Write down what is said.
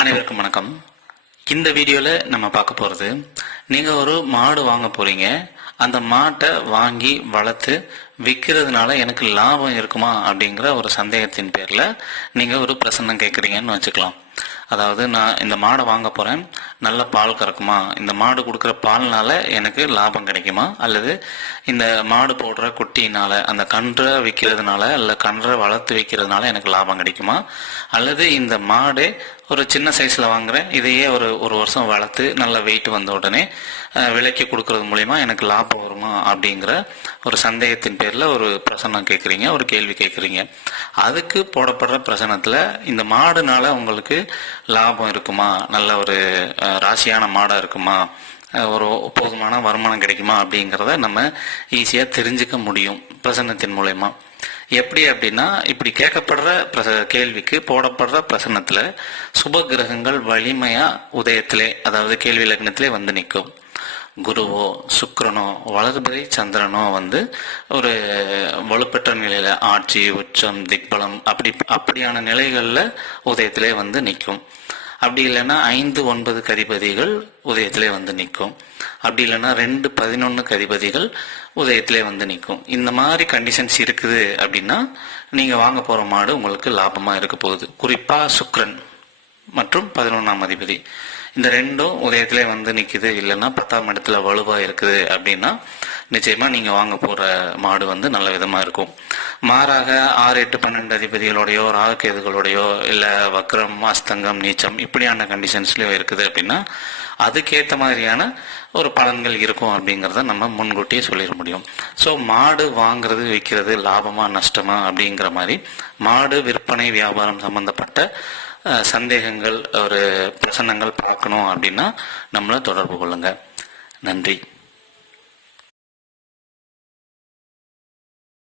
அனைவருக்கும் வணக்கம். இந்த வீடியோவில் நம்ம பார்க்க போகிறது நீங்கள் ஒரு மாடு வாங்க போகிறீங்க அந்த மாட்டை வாங்கி வளர்த்து விற்கிறதுனால எனக்கு லாபம் இருக்குமா அப்படிங்கிற ஒரு சந்தேகத்தின் பேரில் நீங்கள் ஒரு பிரசன்னம் கேட்குறீங்கன்னு வச்சுக்கலாம். அதாவது நான் இந்த மாடை வாங்க போகிறேன் நல்ல பால் கறக்குமா? இந்த மாடு கொடுக்குற பால்னால எனக்கு லாபம் கிடைக்குமா? அல்லது இந்த மாடு போடுற குட்டினால அந்த கன்றை விற்கிறதுனால அல்ல கன்றை வளர்த்து விற்கிறதுனால எனக்கு லாபம் கிடைக்குமா? அல்லது இந்த மாடு ஒரு சின்ன சைஸில் வாங்குறேன் இதையே ஒரு ஒரு வருஷம் வளர்த்து நல்ல வெயிட் வந்த உடனே விலைக்கு கொடுக்கறது மூலிமா எனக்கு லாபம் வருமா? அப்படிங்கிற ஒரு சந்தேகத்தின் பேரில் ஒரு பிரசனம் கேட்குறீங்க ஒரு கேள்வி கேட்குறீங்க அதுக்கு போடப்படுற பிரசனத்தில் இந்த மாடுனால உங்களுக்கு லாபம் இருக்குமா? நல்ல ஒரு ராசியான மாடாக இருக்குமா? ஒரு போதுமான வருமானம் கிடைக்குமா? அப்படிங்கிறத நம்ம ஈஸியாக தெரிஞ்சுக்க முடியும் பிரசன்னத்தின் மூலயமா. எப்படி அப்படின்னா இப்படி கேட்கப்படுற பிரச கேள்விக்கு போடப்படுற பிரசன்னத்தில் சுப கிரகங்கள் வலிமையாக உதயத்திலே அதாவது கேள்வி லக்னத்திலே வந்து நிற்கும். குருவோ சுக்கரனோ வளர்பிறை சந்திரனோ வந்து ஒரு வலுப்பெற்ற நிலையில ஆட்சி உச்சம் திக்பலம் அப்படி அப்படியான நிலைகளில் உதயத்திலே வந்து நிற்கும் அப்படி இல்லைன்னா ஐந்து ஒன்பது கதிபதிகள் உதயத்திலே வந்து நிற்கும் அப்படி இல்லைன்னா ரெண்டு பதினொன்று கதிபதிகள் உதயத்திலே வந்து நிற்கும் இந்த மாதிரி கண்டிஷன்ஸ் இருக்குது அப்படின்னா நீங்கள் வாங்க போகிற மாடு உங்களுக்கு லாபமாக இருக்க போகுது. குறிப்பாக சுக்ரன் மற்றும் பதினொன்றாம் அதிபதி. இந்த ரெண்டும் உதயத்திலே வந்து நிற்குது இல்லைன்னா பத்தாம் இடத்துல வலுவாக இருக்குது அப்படின்னா நிச்சயமாக நீங்கள் வாங்க போகிற மாடு வந்து நல்ல விதமாக இருக்கும். மாறாக ஆறு எட்டு பன்னெண்டு அதிபதிகளோடையோ ராககேதுகளோடையோ இல்லை வக்ரம் அஸ்தங்கம் நீச்சம் இப்படியான கண்டிஷன்ஸ்லையோ இருக்குது அப்படின்னா அதுக்கேற்ற மாதிரியான ஒரு பலன்கள் இருக்கும் அப்படிங்கிறத நம்ம முன்கூட்டியே சொல்லிட முடியும். ஸோ மாடு வாங்குறது விற்கிறது லாபமா நஷ்டமா அப்படிங்கிற மாதிரி மாடு விற்பனை வியாபாரம் சம்பந்தப்பட்ட சந்தேகங்கள் ஒரு பிரசன்னங்கள் பார்க்கணும் அப்படின்னா நம்மளை தொடர்பு கொள்ளுங்க. நன்றி.